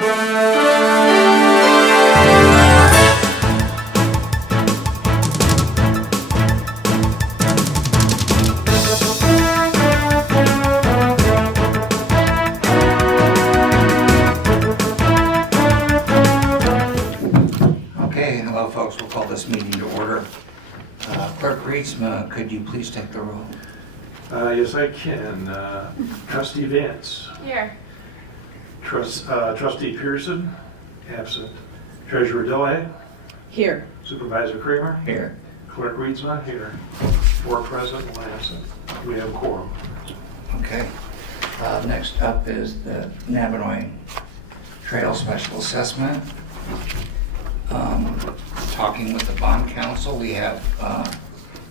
Hello, folks. We'll call this meeting to order. Clerk Reedsma, could you please take the roll? Yes, I can. Trustee Vance. Here. Trustee Pearson. Absent. Treasurer Dillay. Here. Supervisor Kramer. Here. Clerk Reedsma. Here. 4 present, 1 absent. We have a quorum. Okay. Next up is the Nabanois Trail Special Assessment. Talking with the bond council, we have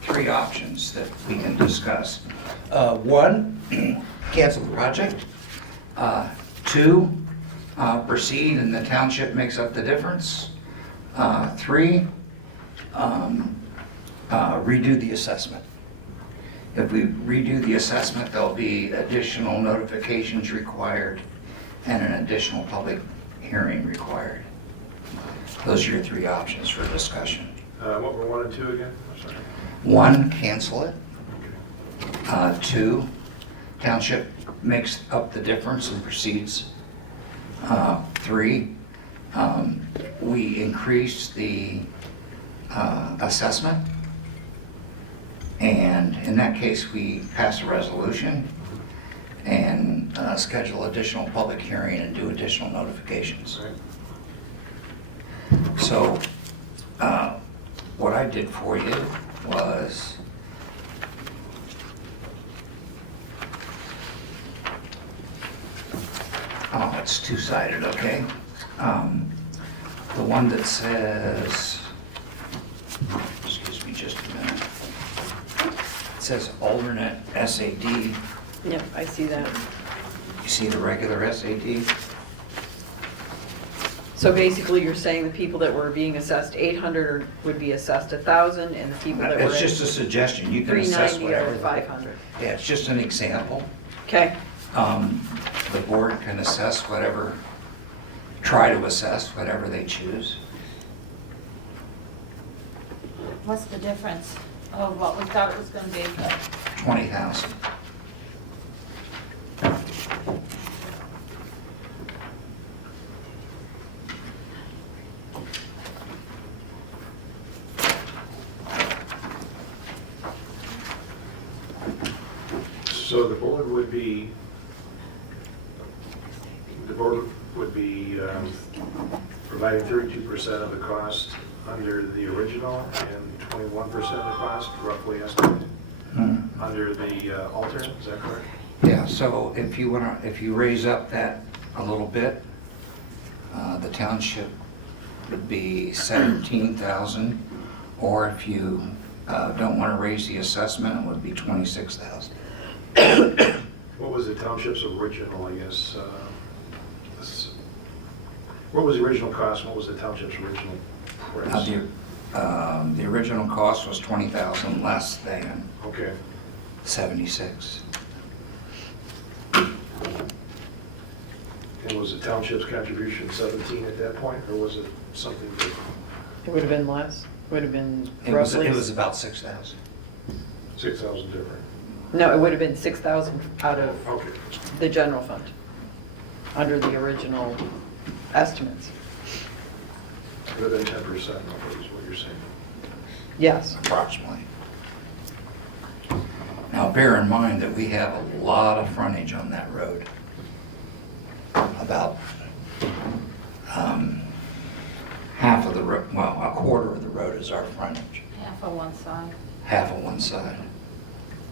3 options that we can discuss. 1, cancel the project. 2, proceed and the township makes up the difference. 3, redo the assessment. If we redo the assessment, there'll be additional notifications required and an additional public hearing required. Those are your 3 options for discussion. What were 1 and 2 again? I'm sorry. 1, cancel it. 2, township makes up the difference and proceeds. 3, we increase the assessment. And in that case, we pass a resolution and schedule additional public hearing and do additional notifications. Right. So, what I did for you was it's 2-sided, okay? The one that says, excuse me just a minute, it says alternate SAD. Yep, I see that. You see the regular SAD? So basically, you're saying the people that were being assessed 800 would be assessed 1,000, and the people that were It's just a suggestion, you can assess 390 whatever. or 500. Yeah, it's just an example. Okay. The board can assess whatever, try to assess whatever they choose. What's the difference of what we thought it was going to be? 20,000. So the board would be providing 32% of the cost under the original and 21% of the cost, roughly estimated, under the alternate. Is that correct? Yeah, so if you raise up that a little bit, the township would be 17,000, or if you don't want to raise the assessment, it would be 26,000. What was the township's original, I guess? What was the original cost? What was the township's original price? The original cost was 20,000 less than Okay. 76. And was the township's contribution 17 at that point, or was it something different? It would have been less. It would have been It was roughly. about 6,000. 6,000 different. No, it would have been 6,000 out of Okay. the general fund, under the original estimates. It would have been 10% of is what you're saying. Yes. Approximately. Now, bear in mind that we have a lot of frontage on that road. About half of the road, well, a quarter of the road is our frontage, Half on one side. half on one side.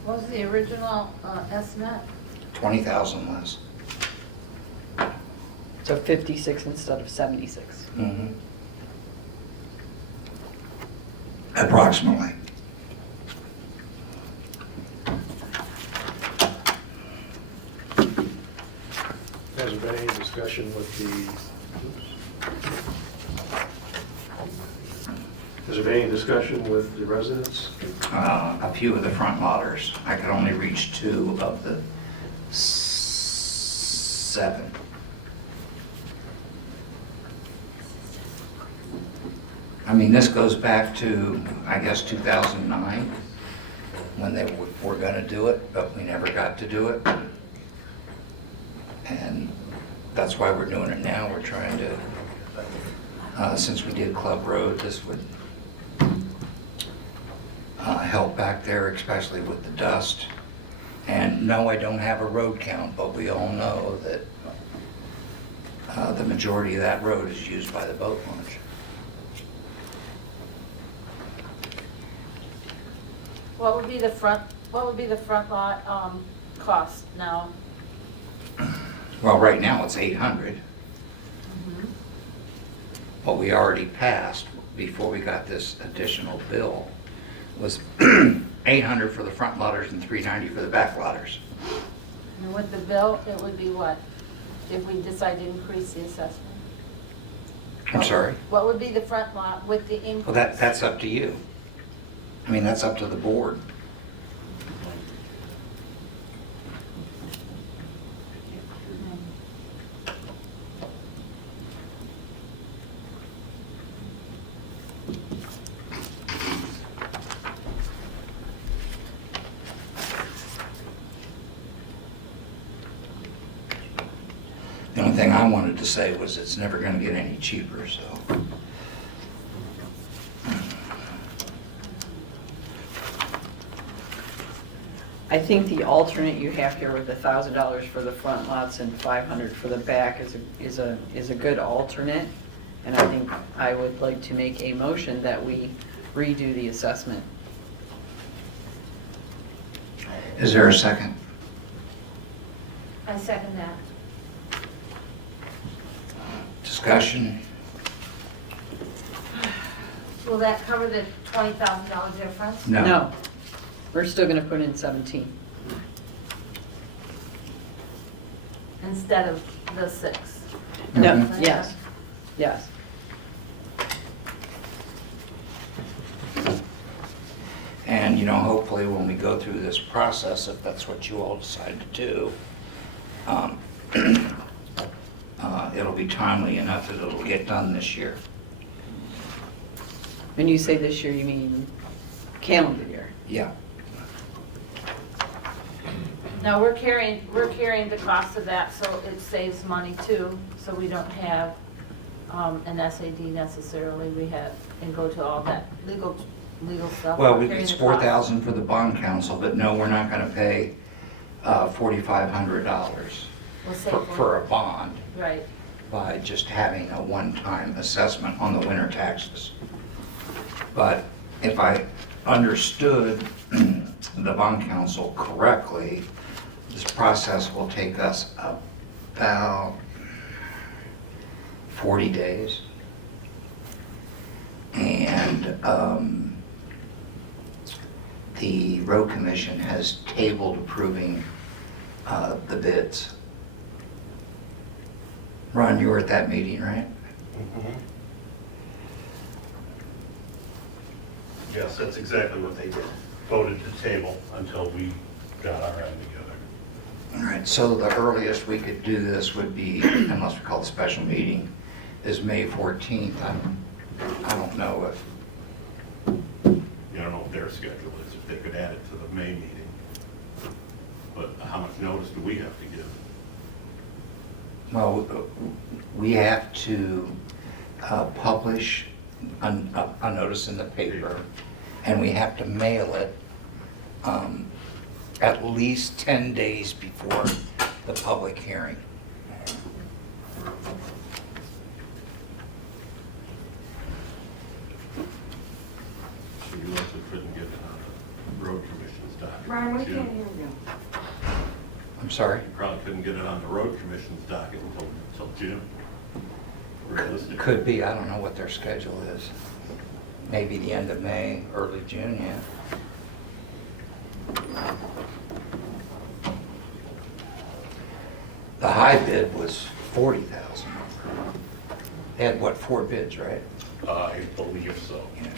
What was the original estimate? 20,000 less. So 56 instead of 76. Mhm. Approximately. Has there been any discussion with Has there been any discussion with the residents? A few of the front lotters. I could only reach 2 of the 7. I mean, this goes back to, I guess, 2009, when they were gonna do it, but we never got to do it. And that's why we're doing it now. We're trying to, since we did Club Road, this would help back there, especially with the dust. And no, I don't have a road count, but we all know that the majority of that road is used by the boat launch. What would be the front lot, cost now? Well, right now it's 800. What we already passed before we got this additional bill was 800 for the front loaders and 390 for the back loaders. And with the bill, it would be what, if we decide to increase the assessment? I'm sorry? What would be the front lot with the increase? Well, that's up to you. I mean, that's up to the board. The only thing I wanted to say was it's never gonna get any cheaper, so. I think the alternate you have here with $1,000 for the front lots and 500 for the back is a good alternate. And I think I would like to make a motion that we redo the assessment. Is there a second? I second that. Discussion? Will that cover the $20,000 difference? No. We're still gonna put in 17. Instead of the 6? No, Mhm. yes, yes. And, you know, hopefully when we go through this process, if that's what you all decide to do, it'll be timely enough that it'll get done this year. When you say this year, you mean calendar year? Yeah. No, we're carrying the cost of that, so it saves money too, so we don't have an SAD necessarily. We have, and go to all that legal stuff. Well, We're carrying it's the cost. $4,000 for the bond council, but no, we're not gonna pay $4,500 We'll save for a bond Right. by just having a one-time assessment on the winter taxes. But if I understood the bond council correctly, this process will take us about 40 days. And the road commission has tabled approving the bids. Ron, you were at that meeting, right? Yes, that's exactly what they did. Voted to table until we got our end together. All right, so the earliest we could do this would be, unless we call the special meeting, is May 14th. I don't know if, You don't know what their schedule is, if they could add it to the May meeting. But how much notice do we have to give? well, we have to publish a notice in the paper, and we have to mail it at least 10 days before the public hearing. So you also couldn't get it on the road commission's docket. Ryan, we June. can't hear you. I'm sorry? You probably couldn't get it on the road commission's docket until June. Realistically. Could be, I don't know what their schedule is. Maybe the end of May, early June, yeah. The high bid was 40,000. They had, what, 4 bids, right? I believe so. Yeah.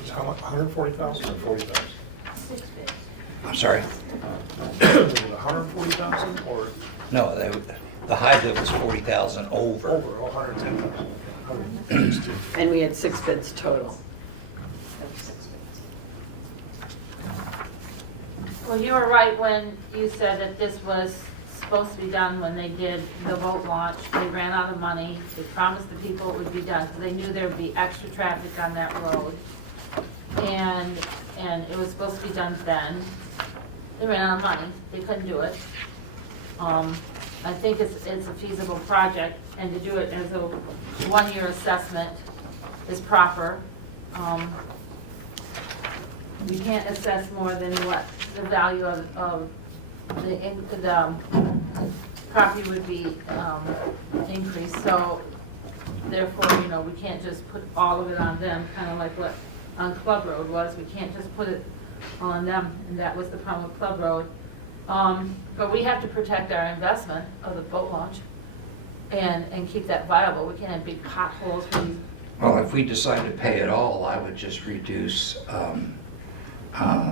Was how much, 140,000 or 40,000? 6 bids. I'm sorry? Was it 140,000 or No, the high bid was 40,000 over. Over 110,000. And we had 6 bids total. Well, you were right when you said that this was supposed to be done when they did the boat launch. They ran out of money. They promised the people it would be done, because they knew there would be extra traffic on that road. And it was supposed to be done then. They ran out of money. They couldn't do it. I think it's a feasible project, and to do it as a one-year assessment is proper. You can't assess more than what the value of the property would be increased. So therefore, you know, we can't just put all of it on them, kind of like what on Club Road was. We can't just put it on them, and that was the problem with Club Road. But we have to protect our investment of the boat launch and keep that viable. We can't have big potholes for these. Well, if we decide to pay it all, I would just reduce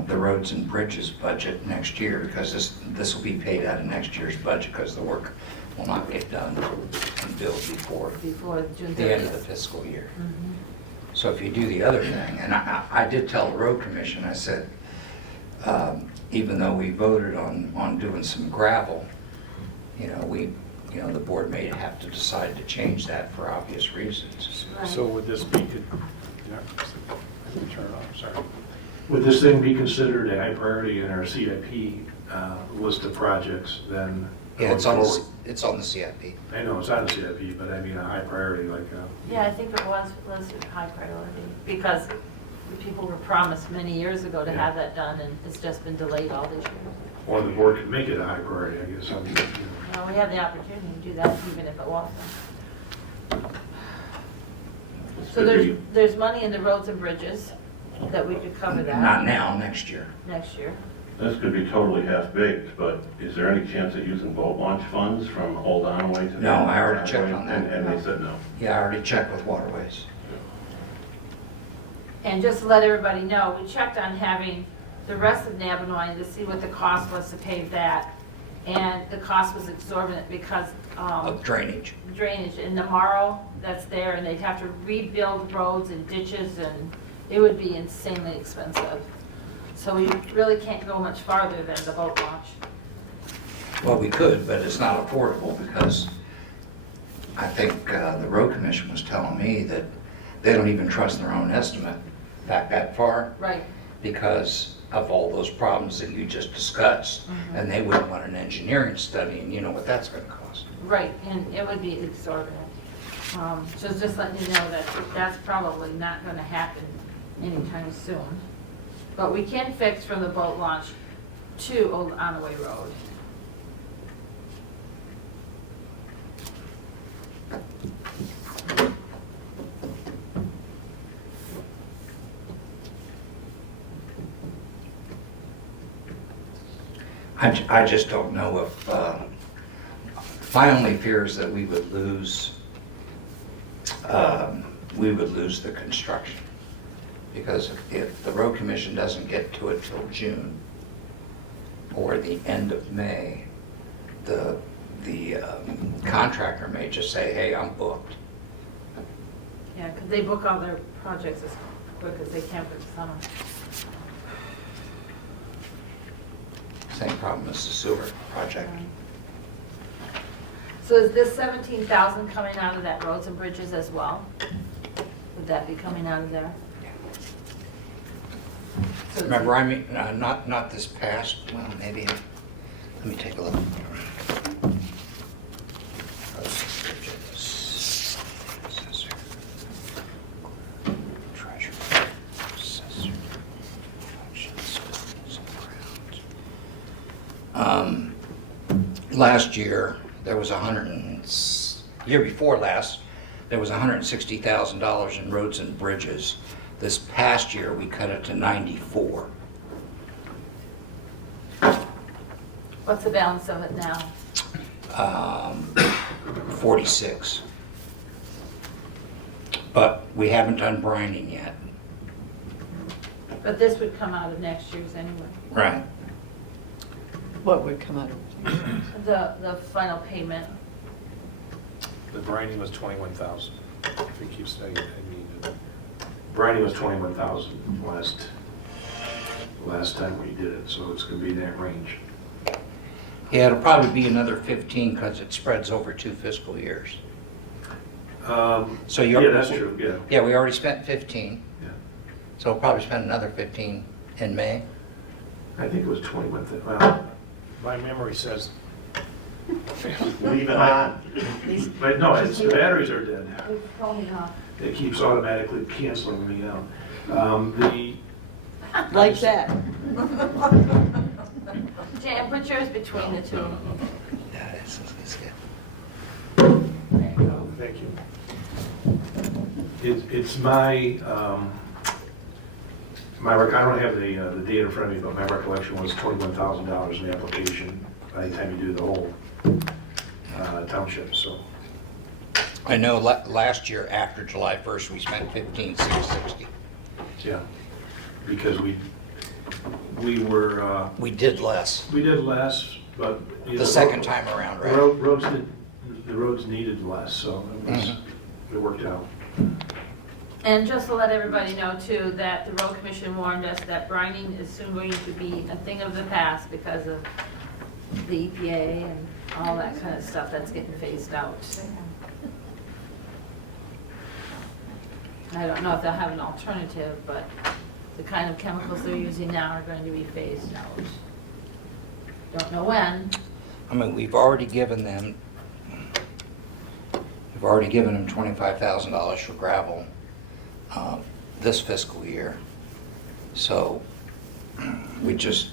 the roads and bridges budget next year, because this will be paid out of next year's budget, because the work will not get done and billed before June 30th. the end of the fiscal year. So if you do the other thing, and I did tell the road commission, I said, even though we voted on doing some gravel, you know, the board may have to decide to change that for obvious reasons. Right. So would this be, turn it off, sorry. Would this thing be considered a high priority in our CIP list of projects then? Yeah, it's on the CIP. I know it's on the CIP, but I mean a high priority like. Yeah, I think it was listed high priority, because the people were promised many years ago to have that done, and it's just been delayed all these years. Or the board could make it a high priority, I guess. Well, we have the opportunity to do that, even if it wasn't. So there's money in the roads and bridges that we could cover that. Not now, next year. Next year. This could be totally half-baked, but is there any chance of using boat launch funds from Old Onaway to? No, I already checked on that. And they said no. Yeah, I already checked with Waterways. And just to let everybody know, we checked on having the rest of Nabanois to see what the cost was to pave that. And the cost was exorbitant because Of drainage. drainage in the Morrow that's there, and they'd have to rebuild roads and ditches, and it would be insanely expensive. So we really can't go much farther than the boat launch. Well, we could, but it's not affordable, because I think the road commission was telling me that they don't even trust their own estimate back that far, Right. because of all those problems that you just discussed. And they wouldn't want an engineering study, and you know what that's gonna cost. Right, and it would be exorbitant. So just letting you know that that's probably not gonna happen anytime soon. But we can fix from the boat launch to Old Onaway Road. I just don't know if, my only fear is that we would lose the construction. Because if the road commission doesn't get to it till June or the end of May, the contractor may just say, hey, I'm booked. Yeah, because they book all their projects as quick as they can for the summer. Same problem as the sewer project. So is this 17,000 coming out of that roads and bridges as well? Would that be coming out of there? So Remember, I mean, not this past, well, maybe, let me take a look. Last year, there was year before last, there was $160,000 in roads and bridges. This past year, we cut it to 94. what's the balance of it now? 46. But we haven't done brining yet. But this would come out of next year's anyway. Right. What would come out of? The final payment. The branding was 21,000. If it keeps saying I mean, branding was 21,000 last time we did it, so it's going to be in that range. Yeah, it'll probably be another 15 because it spreads over 2 fiscal years. So you're. Yeah, that's true, yeah. Yeah, we already spent 15, Yeah. so we'll probably spend another 15 in May. I think it was 21,000. Well, my memory says. Leave it on. But no, it's, the batteries are dead. It's going off. It keeps automatically canceling me out. Like that. Jan, put yours between the two. Yeah, it's good. There you go. Thank you. It's my, I don't have the data in front of me, but my recollection was $21,000 in the application by the time you do the whole township, so. I know last year after July 1st, we spent 15,660. Yeah, because we were, We did less we did less, but. you know, the second time around, The right? roads needed less, so it worked out. And just to let everybody know too, that the road commission warned us that brining is soon going to be a thing of the past because of the EPA and all that kind of stuff that's getting phased out. I don't know if they'll have an alternative, but the kind of chemicals they're using now are going to be phased out. Don't know when. I mean, we've already given them $25,000 for gravel this fiscal year. So we just,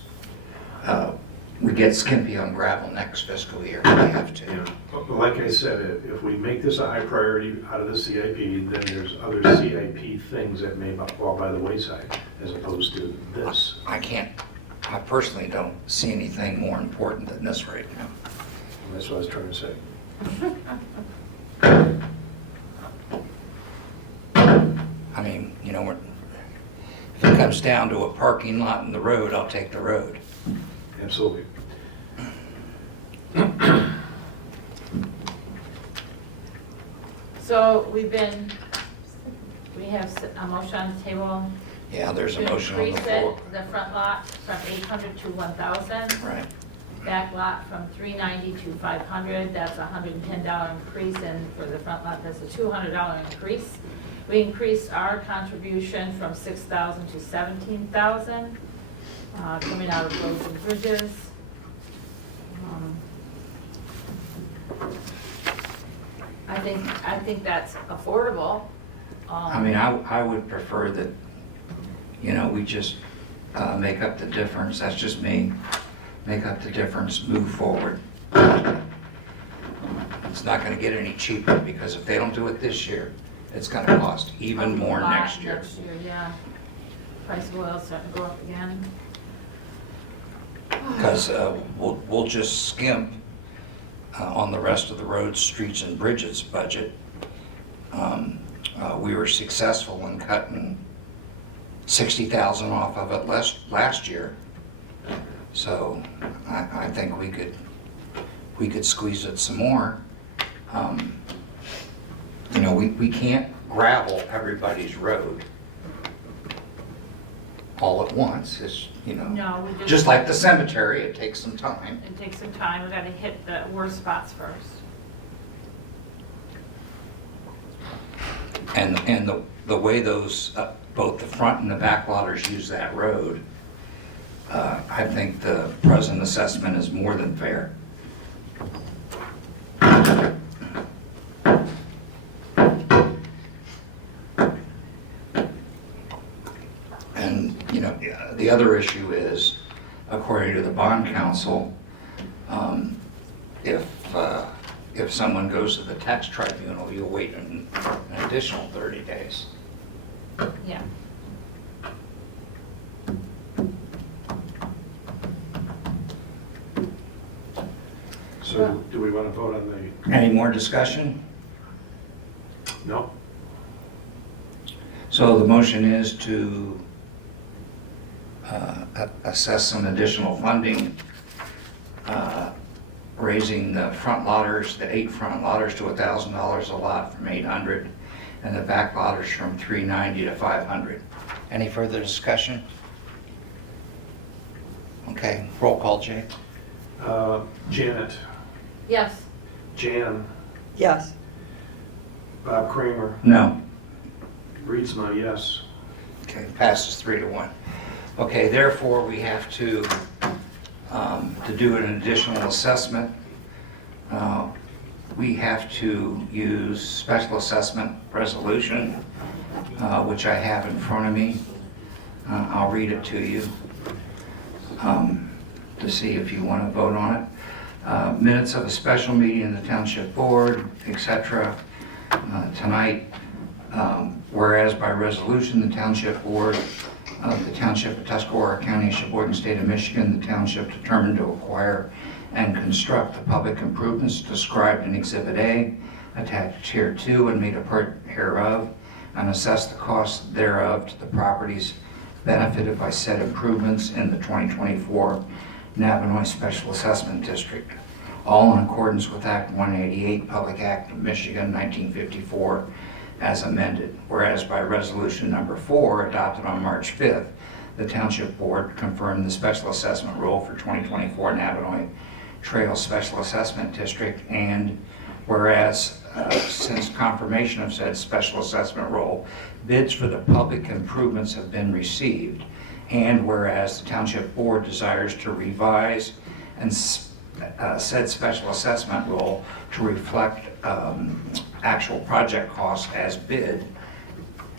we get skimpy on gravel next fiscal year. We have to. Yeah, but like I said, if we make this a high priority out of the CIP, then there's other CIP things that may fall by the wayside as opposed to this. I personally don't see anything more important than this right now. And that's what I was trying to say. I mean, you know, if it comes down to a parking lot in the road, I'll take the road. Absolutely. So we have a motion on the table Yeah, there's a to motion on the increase floor. it, the front lot from 800 to 1,000. Right. Back lot from 390 to 500, that's a $110 increase, and for the front lot, that's a $200 increase. We increased our contribution from 6,000 to 17,000, coming out of roads and bridges. I think that's affordable. I mean, I would prefer that, you know, we just make up the difference. That's just me. Make up the difference, move forward. It's not gonna get any cheaper because if they don't do it this year, it's gonna cost even more A lot next year. Next year, yeah. Price of oil starting to go up again. Because we'll just skimp on the rest of the roads, streets, and bridges budget. We were successful in cutting 60,000 off of it last year. So I think we could squeeze it some more. You know, we can't gravel everybody's road all at once. It's, you know, No, we just like the cemetery, it takes some time. It takes some time, we gotta hit the worst spots first. And the way those, both the front and the back lotters use that road, I think the present assessment is more than fair. And, you know, the other issue is, according to the bond council, if someone goes to the tax tribunal, you'll wait an additional 30 days. Yeah. So do we want to vote on Any more discussion? no? So the motion is to assess some additional funding raising the front lotters, the 8 front lotters to $1,000 a lot from $800, and the back lotters from $390 to $500. Any further discussion? Okay, roll call, Jay. Janet, Yes. Jan, Yes. Bob Kramer, No. Reedsma, yes. Okay, passes 3-1. Okay, therefore, we have to do an additional assessment. We have to use special assessment resolution, which I have in front of me. I'll read it to you to see if you want to vote on it. Minutes of a special meeting in the Township Board, etc. Tonight, whereas by resolution, the Township Board of the Township of Tuscarora County, Sheboygan State of Michigan, the Township determined to acquire and construct the public improvements described in Exhibit A, attached here 2, and made a part hereof, and assess the cost thereof to the properties benefited by said improvements in the 2024 Nabanois Special Assessment District, all in accordance with Act 188, Public Act of Michigan, 1954, as amended. Whereas by resolution number 4, adopted on March 5th, the Township Board confirmed the special assessment rule for 2024 Nabanois Trail Special Assessment District, and whereas since confirmation of said special assessment rule, bids for the public improvements have been received, and whereas the Township Board desires to revise and said special assessment rule to reflect actual project costs as bid,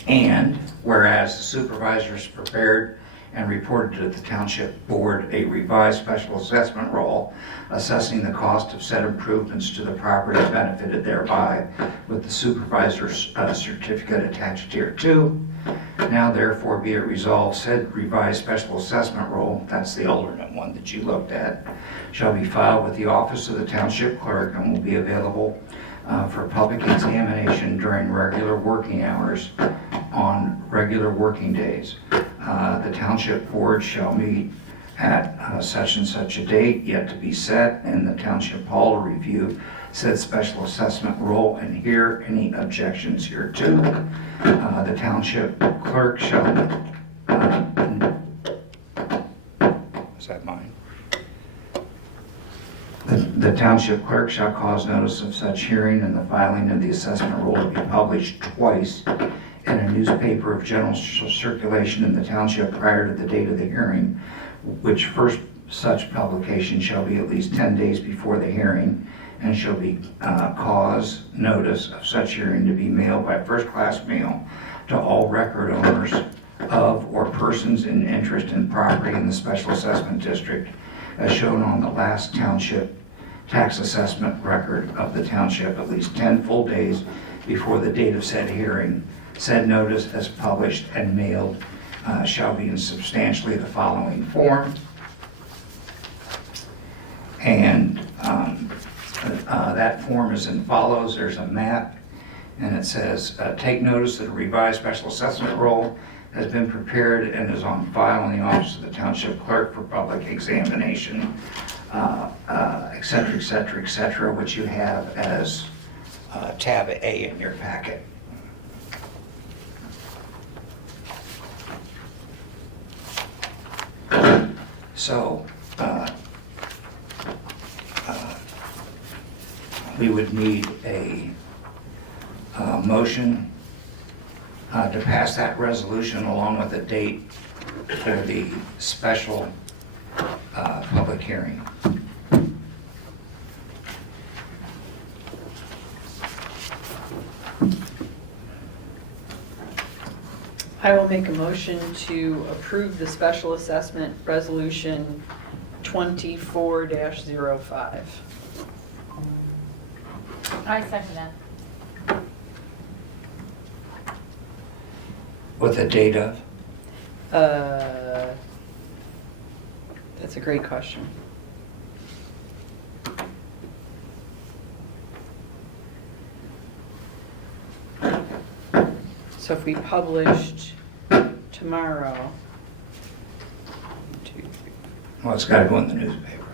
and whereas the supervisors prepared and reported to the Township Board a revised special assessment roll assessing the cost of said improvements to the property benefited thereby with the supervisor's certificate attached here too. Now therefore be it resolved, said revised special assessment roll, that's the alternate one that you looked at, shall be filed with the office of the Township Clerk and will be available for public examination during regular working hours on regular working days. The Township Board shall meet at such and such a date yet to be set in the Township Hall to review said special assessment roll and hear any objections hereto. The Township Clerk shall, is that mine? The Township Clerk shall cause notice of such hearing and the filing of the assessment roll to be published twice in a newspaper of general circulation in the Township prior to the date of the hearing, which first such publication shall be at least 10 days before the hearing, and shall be cause notice of such hearing to be mailed by first-class mail to all record owners of or persons in interest in property in the Special Assessment District as shown on the last Township tax assessment record of the Township at least 10 full days before the date of said hearing. Said notice as published and mailed shall be in substantially the following form. And that form is as follows. There's a map, and it says, take notice that a revised special assessment roll has been prepared and is on file in the office of the Township Clerk for public examination, et cetera, et cetera, et cetera, which you have as tab A in your packet. So, we would need a motion to pass that resolution along with a date for the special public hearing. I will make a motion to approve the special assessment resolution 24-05. I second that. With a date of? That's a great question. So if we published tomorrow, 1, 2, 3. Well, it's got to go in the newspaper.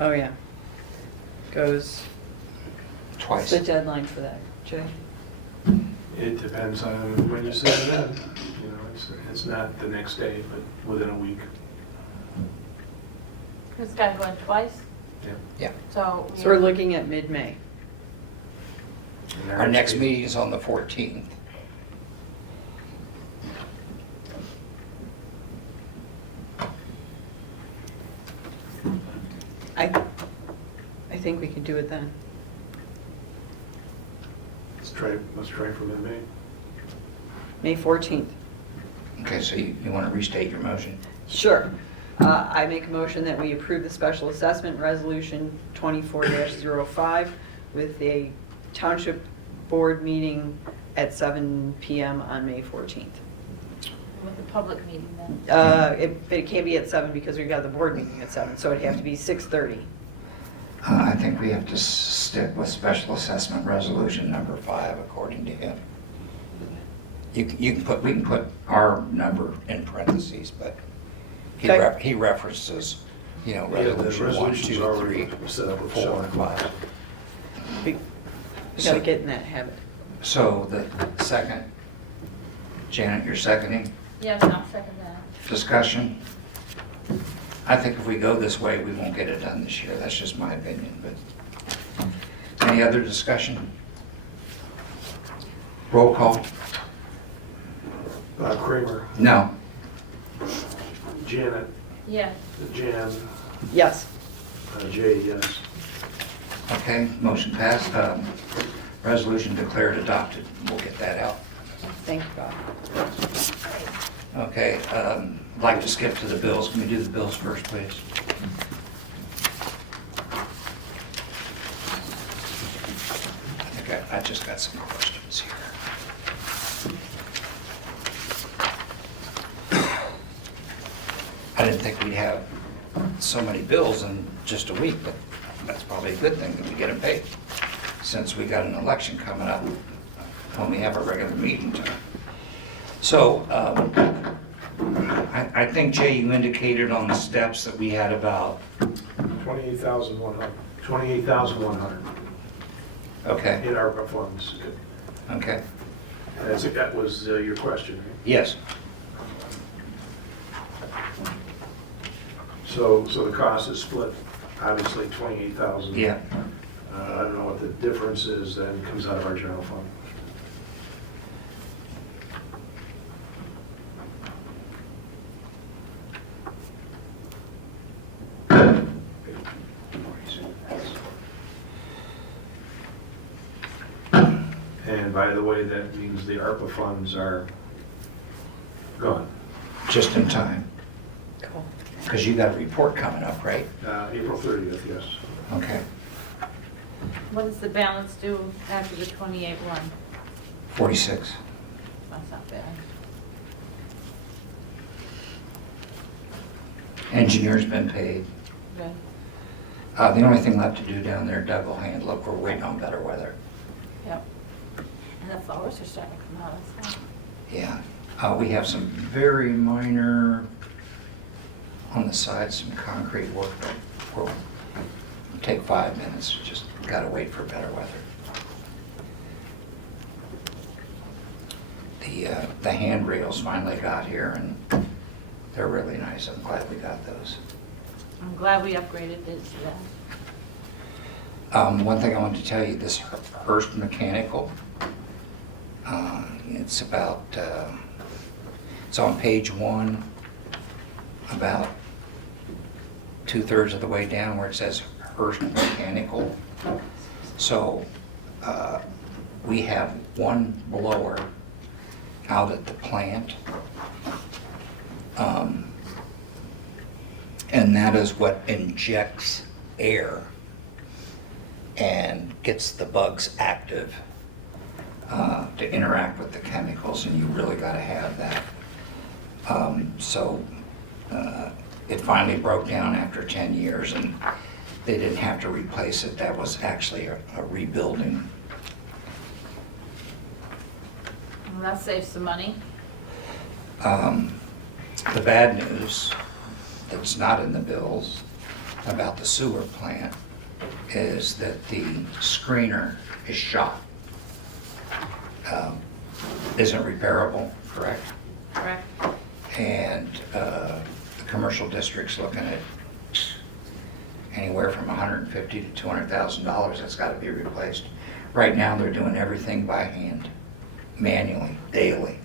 Oh, yeah. Goes, what's Twice. the deadline for that, Jay? It depends on when you send it in. You know, it's not the next day, but within a week. It's got to go in twice, Yeah. Yeah. so. So we're looking at mid-May. And Our next meeting is on the 14th. I think we could do it then. Let's try for mid-May. May 14th. Okay, so you want to restate your motion? Sure. I make a motion that we approve the special assessment resolution 24-05 with a township board meeting at 7 PM on May 14th. With the public meeting then. It can't be at 7 because we've got the board meeting at 7, so it'd have to be 6:30. I think we have to stick with special assessment resolution number 5, according to him. We can put our number in parentheses, but Okay. he references, Yeah, the resolution 1, resolution's 2, already 3, set up with 4, and 5. We gotta get in that habit. So the second, Janet, you're seconding, Yes, I'll second that. discussion? I think if we go this way, we won't get it done this year. That's just my opinion, but any other discussion? Roll call? Kramer, No. Janet, Yes, Jan, Yes. Jay, yes. Okay, motion passed. Resolution declared adopted. We'll get that out. Thank you, Bob. Okay, I'd like to skip to the bills. Can we do the bills first, please? I think I just got some questions here. I didn't think we'd have so many bills in just a week, but that's probably a good thing that we get them paid, since we got an election coming up when we have a regular meeting time. So, I think, Jay, you indicated on the steps that we had about, 28,100. 28,100 okay, in ARPA funds. okay, That was your question, right? yes, So the cost is split, obviously 28,000. yeah. I don't know what the difference is, then comes out of our general fund. And by the way, that means the ARPA funds are gone. Just in time, Cool. because you got a report coming up, right? April 30th, yes. Okay, what does the balance do after the 28-1? 46. That's not bad. Engineer's been paid. Good. The only thing left to do down there, Doug will handle it. We're waiting on better weather. Yep. And the flowers are starting to come out, so. Yeah, we have some very minor, on the side, some concrete work that will take 5 minutes. Just gotta wait for better weather. The handrails finally got here, and they're really nice. I'm glad we got those. I'm glad we upgraded it to that. One thing I wanted to tell you, this Hearst Mechanical, it's about, it's on page 1, about 2/3 of the way down where it says Hearst Mechanical. So we have one blower out at the plant. And that is what injects air and gets the bugs active to interact with the chemicals, and you really got to have that. It finally broke down after 10 years, and they didn't have to replace it. That was actually a rebuilding. And that saves some money. The bad news that's not in the bills about the sewer plant is that the screener is shot. Isn't repairable, correct? Correct? And the commercial district's looking at anywhere from $150,000 to $200,000 that's got to be replaced. Right now, they're doing everything by hand, manually, daily.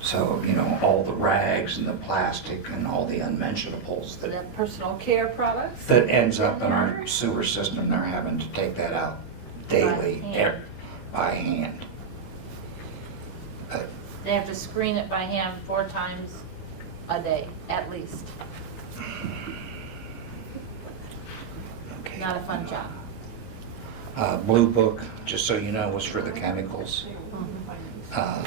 So, you know, all the rags and the plastic and all the unmentionables And that then personal care products? that ends up in our sewer system, they're having to take that out daily, By hand. by hand. They have to screen it by hand 4 times a day, at least. Okay. Not a fun job. Blue Book, just so you know, was for the chemicals. Uh,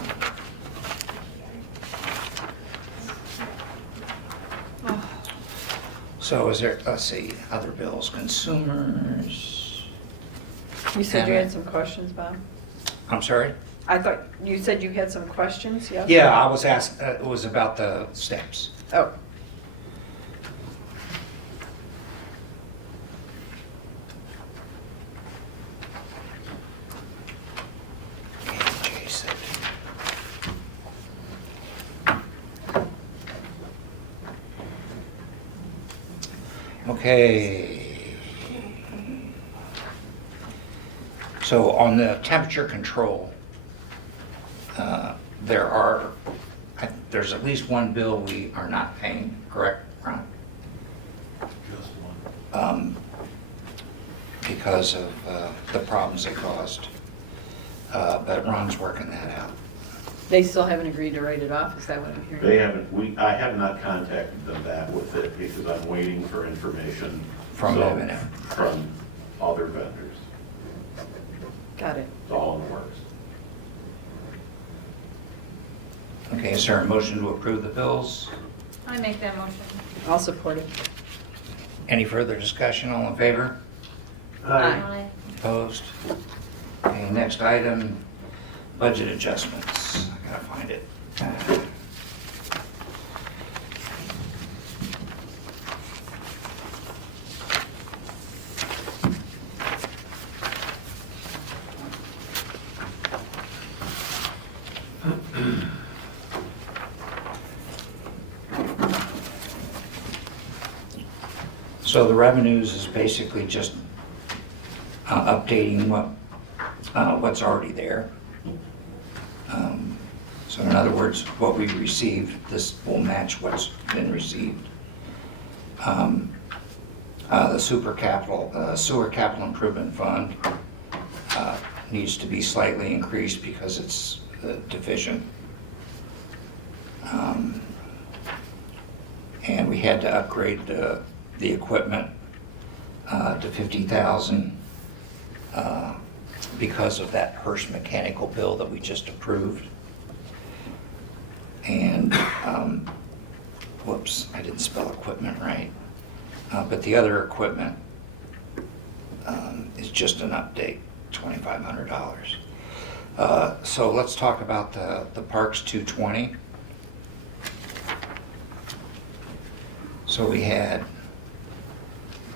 So is there, let's see, other bills, consumers, You said you had some questions, Bob? I'm sorry? I thought, you said you had some questions, yes? Yeah, I was asked, it was about the steps. Oh, Okay, Jason. Okay. So on the temperature control, there's at least one bill we are not paying, correct, Ron? Just one. Because of the problems it caused. But Ron's working that out. they still haven't agreed to write it off, is that what I'm hearing? They haven't, I have not contacted them back with it because I'm waiting for information. From So, M&M. From other vendors. Got it. It's all in the works. Okay, is there a motion to approve the bills? I make that motion. I'll support it. Any further discussion, all in favor? Aye. Opposed? Okay, next item, budget adjustments. I gotta find it. So the revenues is basically just updating what's already there. So in other words, what we received, this will match what's been received. The sewer capital improvement fund needs to be slightly increased because it's deficient. And we had to upgrade the equipment to $50,000 because of that Hearst mechanical bill that we just approved. And, whoops, I didn't spell equipment right. But the other equipment is just an update, $2,500. So let's talk about the Parks 220. So we had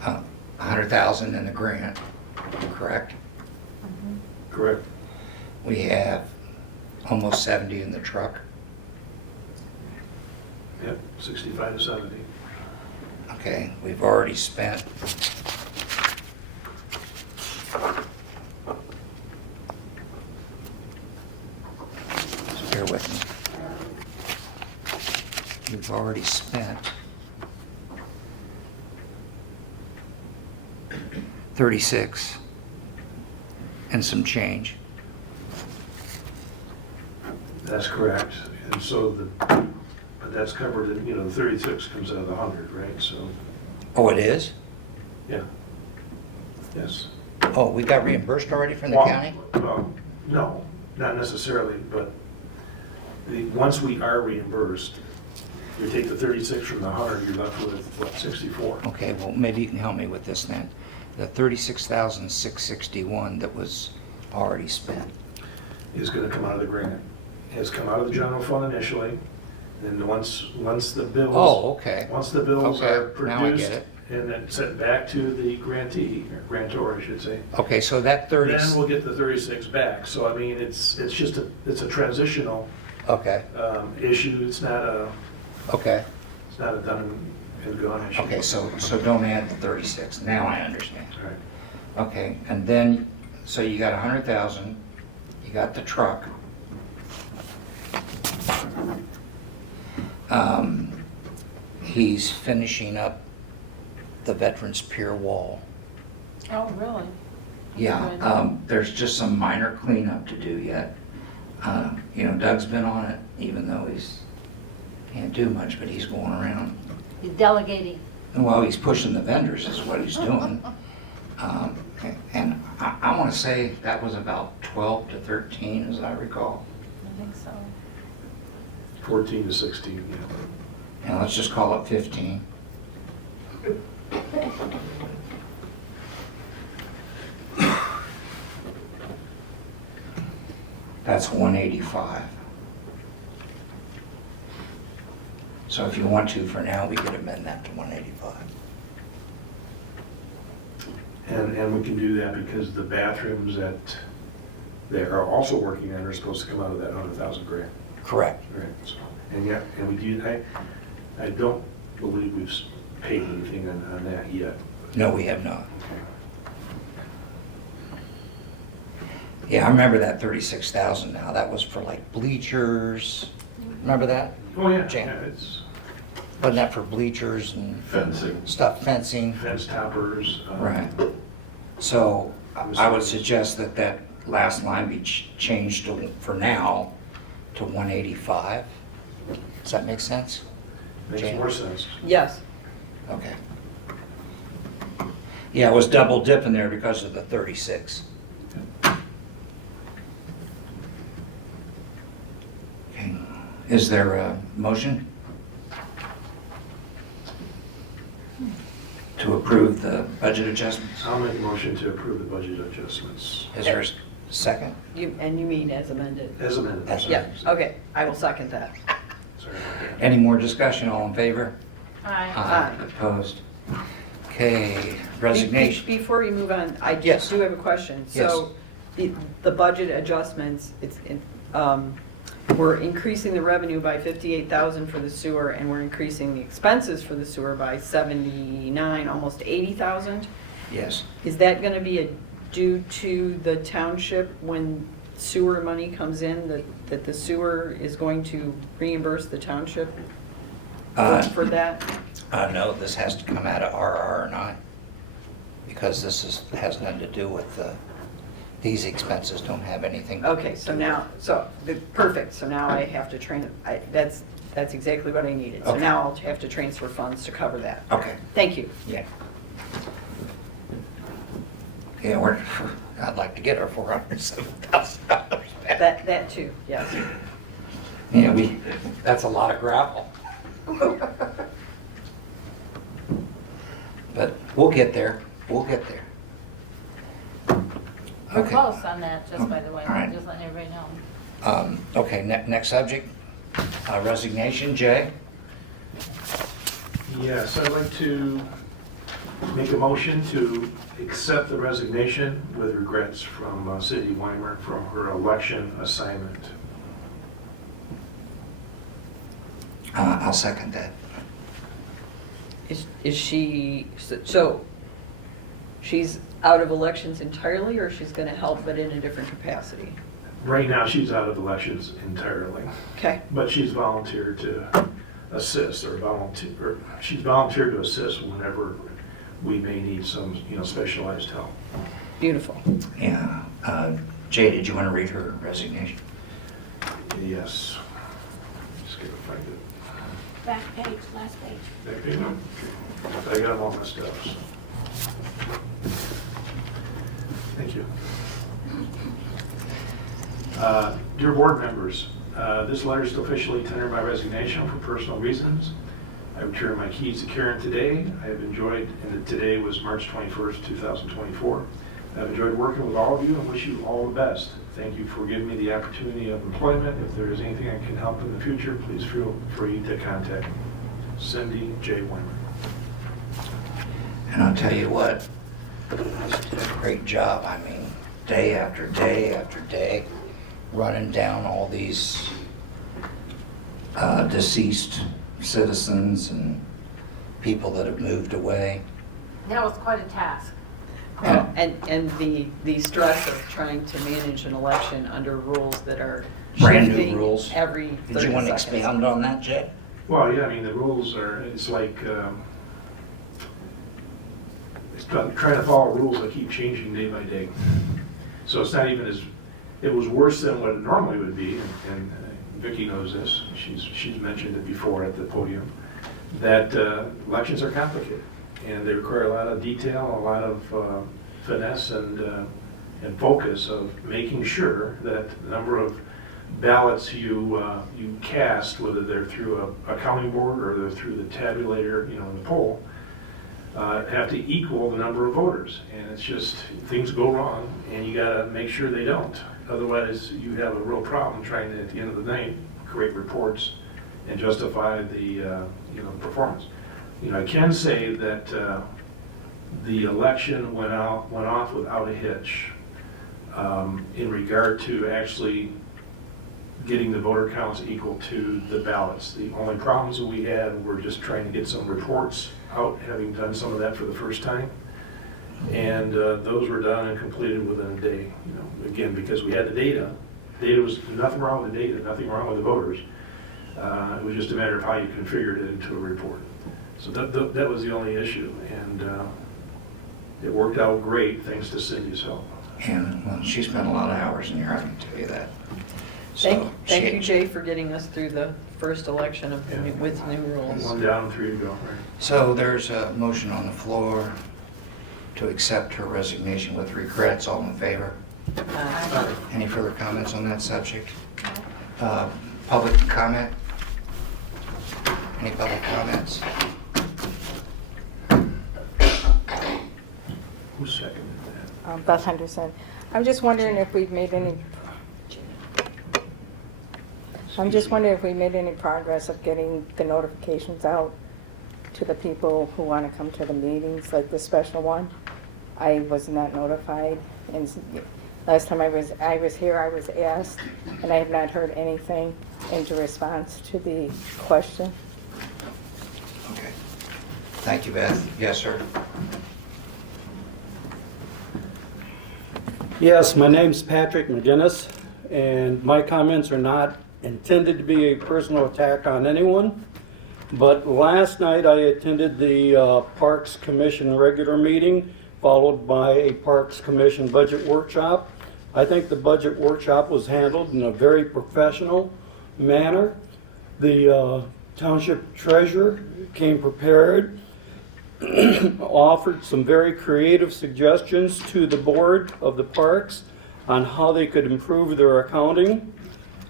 100,000 in the grant, correct? Correct. We have almost 70 in the truck. Yep, 65 to 70. Okay, we've already spent. So bear with me. We've already spent 36 and some change. That's correct. And so but that's covered, in, the 36 comes out of the 100, right? So, Oh, it is? yeah. Yes. Oh, we got reimbursed already from the Well, county? Well, no, not necessarily, but once we are reimbursed, you take the 36 from the 100, you're left with, what, 64? Okay, well, maybe you can help me with this then. The 36,661 that was already spent. Is going to come out of the grant. Has come out of the general fund initially, and once the bills. Oh, okay. Once the bills Okay, are now I get produced it. and then sent back to the grantee, or grantor, I should say. Okay, so that 30, Then we'll get the 36 back. So I mean, it's just it's a transitional okay, issue. It's not a okay, done and gone issue. okay, so don't add the 36, now I understand. All right. Okay, and then, so you got 100,000, you got the truck. He's finishing up the Veterans Pier wall. Oh, really? Yeah, Good. there's just some minor cleanup to do yet. You know, Doug's been on it, even though can't do much, but he's going around. He's delegating. Well, he's pushing the vendors is what he's doing. And I want to say that was about 12 to 13, as I recall. I think so. 14 to 16, yeah. And let's just call it 15. That's 185. So if you want to, for now, we could amend that to 185. And we can do that because the bathrooms that they are also working on are supposed to come out of that 100,000 grant. Correct. Right. So, and yeah, and we do, I don't believe we've paid anything on that yet. No, we have not. Okay. Yeah, I remember that 36,000 now. That was for like bleachers. Remember that? Oh, yeah, Jan. yeah, it's Wasn't that for bleachers and Fencing. stuff, fencing? fence toppers. Right. So I would suggest that that last line be changed to, for now, to 185. Does that make sense? Makes Jan. more sense. Yes. Okay. Yeah, it was double dipping there because of the 36. Okay. Is there a motion to approve the budget adjustments? I'll make a motion to approve the budget adjustments Is there a second? You mean as amended? as amended. As Yeah, okay, I will second that. Sorry about that. Any more discussion? All in favor? Aye. Aye. Opposed? Okay, resignation. Before you move on, I Yes. just do have a question. Yes. So the budget adjustments, we're increasing the revenue by 58,000 for the sewer, and we're increasing the expenses for the sewer by 79, almost 80,000. Yes. Is that going to be due to the township when sewer money comes in, that the sewer is going to reimburse the township for that? No, this has to come out of RR&I because this has nothing to do with, these expenses don't have anything. Okay, so now, perfect, so now I have to that's exactly what I needed. So Okay. now I'll have to transfer funds to cover that. Okay, Thank you. yeah. Yeah, I'd like to get our $407,000 back. That too, yes. Yeah, that's a lot of gravel. But we'll get there, we'll get there. We're Okay. close on that, just by the way, All right. just letting everybody know. Okay, next subject, resignation, Jay? Yes, I'd like to make a motion to accept the resignation with regrets from Cindy Wimer from her election assignment. I'll second that. Is she, so she's out of elections entirely, or she's going to help but in a different capacity? Right now, she's out of elections entirely, Okay, but she's volunteered to assist she's volunteered to assist whenever we may need some, specialized help. beautiful. Yeah, Jay, did you want to read her resignation? Yes. Just gotta find it. Back page, last page. There you go. I got them all messed up. So. Thank you. Dear board members, this letter is to officially tender my resignation for personal reasons. I return my keys to Karen today. I have enjoyed, and today was March 21st, 2024. I've enjoyed working with all of you and wish you all the best. Thank you for giving me the opportunity of employment. If there is anything I can help in the future, please feel free to contact me. Cindy J. Wimer. And I'll tell you what, she did a great job. I mean, day after day after day, running down all these deceased citizens and people that have moved away. That was quite a task. And the stress of trying to manage an election under rules that are Brand new shifting rules. every 30 Did you want to seconds. expand on that, Jay? Well, yeah, I mean, the rules are, it's like, it's trying to follow rules that keep changing day by day. So it's not even as, it was worse than what it normally would be, and Vicki knows this, she's mentioned it before at the podium, that elections are complicated, and they require a lot of detail, a lot of finesse and focus of making sure that the number of ballots you cast, whether they're through a counting board or they're through the tabulator, in the poll, have to equal the number of voters. And it's just, things go wrong, and you gotta make sure they don't. Otherwise, you have a real problem trying to, at the end of the night, create reports and justify the, performance. I can say that the election went off without a hitch in regard to actually getting the voter counts equal to the ballots. The only problems that we had were just trying to get some reports out, having done some of that for the first time. And those were done and completed within a day. Again, because we had the data. Data was nothing wrong with the data, nothing wrong with the voters. It was just a matter of how you configured it into a report. So that was the only issue, and it worked out great thanks to Cindy's help. And well, she spent a lot of hours in here, I can tell you that. So Thank you, Jay, for getting us through the first election with new rules. 1 down, 3 to go, right? So there's a motion on the floor to accept her resignation with regrets. All in favor? Any further comments on that subject? Public comment? Any public comments? Who seconded that? Beth Henderson. I'm just wondering if we've made any. I'm just wondering if we made any progress of getting the notifications out to the people who want to come to the meetings, like the special one. I was not notified, and last time I was here, I was asked, and I have not heard anything in response to the question. Okay. Thank you, Beth. Yes, sir. Yes, my name's Patrick McGinnis, and my comments are not intended to be a personal attack on anyone, but last night I attended the Parks Commission regular meeting, followed by a Parks Commission budget workshop. I think the budget workshop was handled in a very professional manner. The township treasurer came prepared, offered some very creative suggestions to the board of the parks on how they could improve their accounting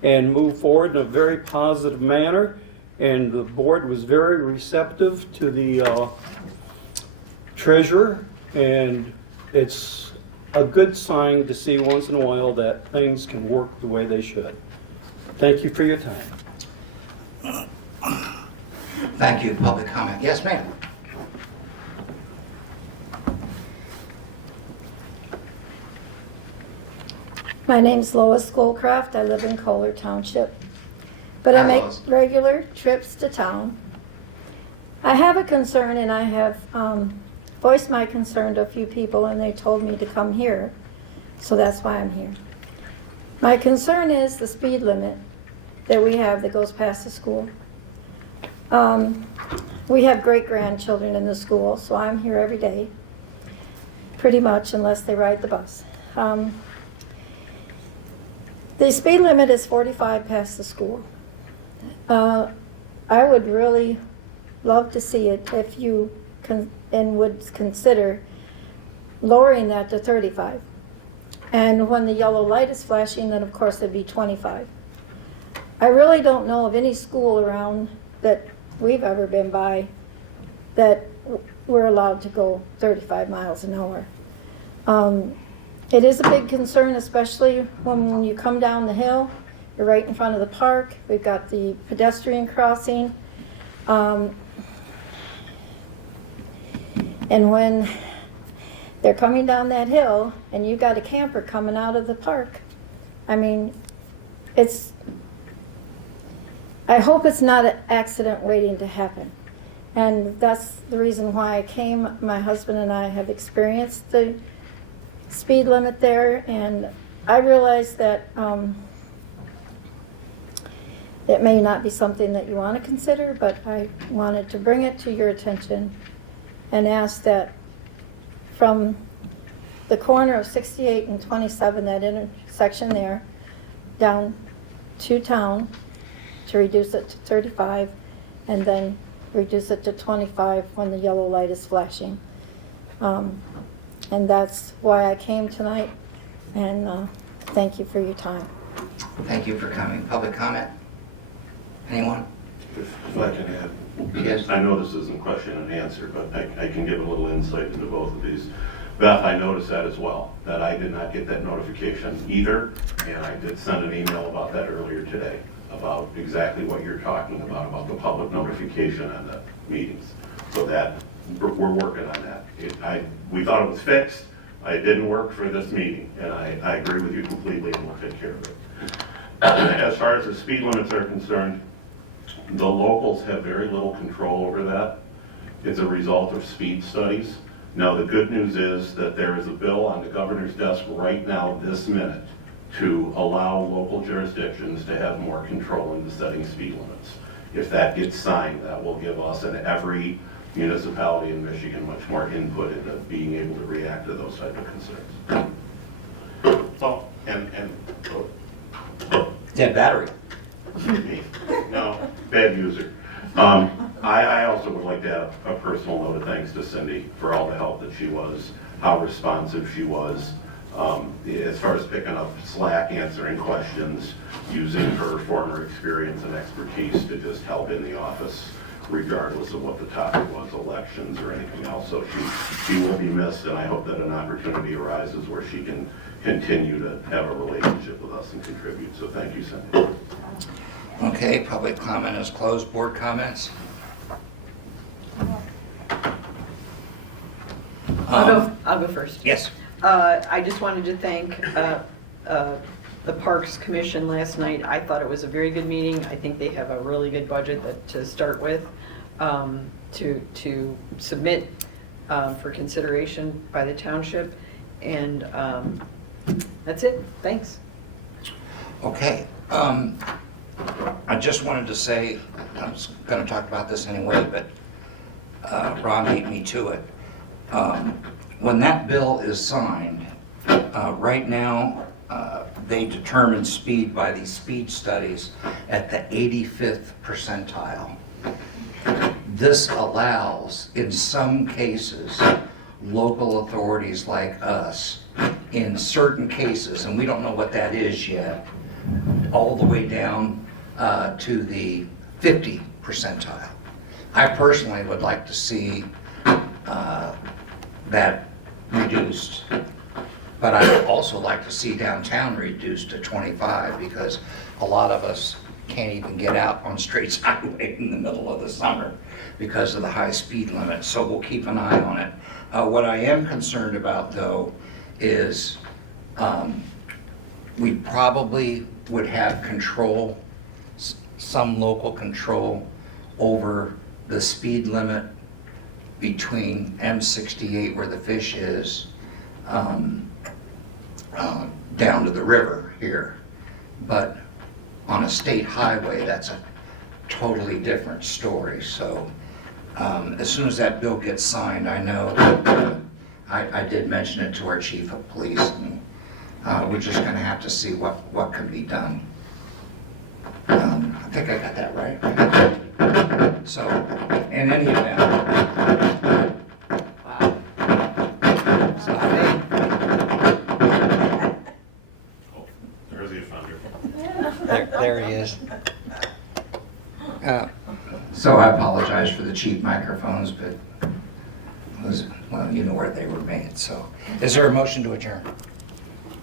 and move forward in a very positive manner. And the board was very receptive to the treasurer, and it's a good sign to see once in a while that things can work the way they should. Thank you for your time. Thank you. Public comment. Yes, ma'am. My name's Lois Schoolcraft. I live in Kohler Township. But I Hi, make Lois. regular trips to town. I have a concern, and I have voiced my concern to a few people, and they told me to come here. So that's why I'm here. My concern is the speed limit that we have that goes past the school. We have great-grandchildren in the school, so I'm here every day, pretty much, unless they ride the bus. The speed limit is 45 past the school. I would really love to see it if you would consider lowering that to 35. And when the yellow light is flashing, then of course it'd be 25. I really don't know of any school around that we've ever been by that we're allowed to go 35 miles an hour. It is a big concern, especially when you come down the hill. You're right in front of the park. We've got the pedestrian crossing. And when they're coming down that hill and you got a camper coming out of the park, I mean, I hope it's not an accident waiting to happen. And that's the reason why I came. My husband and I have experienced the speed limit there, and I realize that it may not be something that you want to consider, but I wanted to bring it to your attention and ask that from the corner of 68 and 27, that intersection there, down to town, to reduce it to 35, and then reduce it to 25 when the yellow light is flashing. And that's why I came tonight, and thank you for your time. Thank you for coming. Public comment? Anyone? If I can add. Yes. I know this isn't question and answer, but I can give a little insight into both of these. Beth, I noticed that as well, that I did not get that notification either, and I did send an email about that earlier today, about exactly what you're talking about the public notification and the meetings. So that, we're working on that. We thought it was fixed. It didn't work for this meeting, and I agree with you completely, and we'll take care of it. As far as the speed limits are concerned, the locals have very little control over that. It's a result of speed studies. Now, the good news is that there is a bill on the governor's desk right now, this minute, to allow local jurisdictions to have more control into setting speed limits. If that gets signed, that will give us and every municipality in Michigan much more input into being able to react to those type of concerns. So, Dead battery. no, bad user. I also would like to have a personal note of thanks to Cindy for all the help that she was, how responsive she was, as far as picking up slack, answering questions, using her former experience and expertise to just help in the office, regardless of what the topic was, elections or anything else. So she will be missed, and I hope that an opportunity arises where she can continue to have a relationship with us and contribute. So thank you, Cindy. Okay, public comment is closed. Board comments? I'll go first. Yes. I just wanted to thank the Parks Commission last night. I thought it was a very good meeting. I think they have a really good budget to start with, to submit for consideration by the township. And that's it. Thanks. Okay. I just wanted to say, I was going to talk about this anyway, but Ron beat me to it. When that bill is signed, right now, they determine speed by these speed studies at the 85th percentile. This allows, in some cases, local authorities like us, in certain cases, and we don't know what that is yet, all the way down to the 50 percentile. I personally would like to see that reduced, but I would also like to see downtown reduced to 25, because a lot of us can't even get out on Straits Highway in the middle of the summer because of the high speed limit. So we'll keep an eye on it. What I am concerned about, though, is we probably would have control, some local control over the speed limit between M68, where the fish is, down to the river here. But on a state highway, that's a totally different story. So as soon as that bill gets signed, I know that I did mention it to our chief of police, and we're just going to have to see what can be done. I think I got that right. So, in any event, Wow. Oh, there's the offender. there he is. So I apologize for the cheap microphones, but well, you know where they were made. So, is there a motion to adjourn?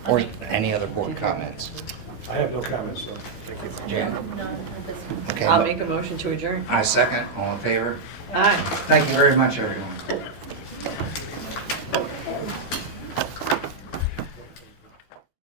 Or any other board comments? I have no comments, so thank you. Jan? No, at this point. Okay. I'll make a motion to adjourn. I second. All in favor? Aye. Thank you very much, everyone.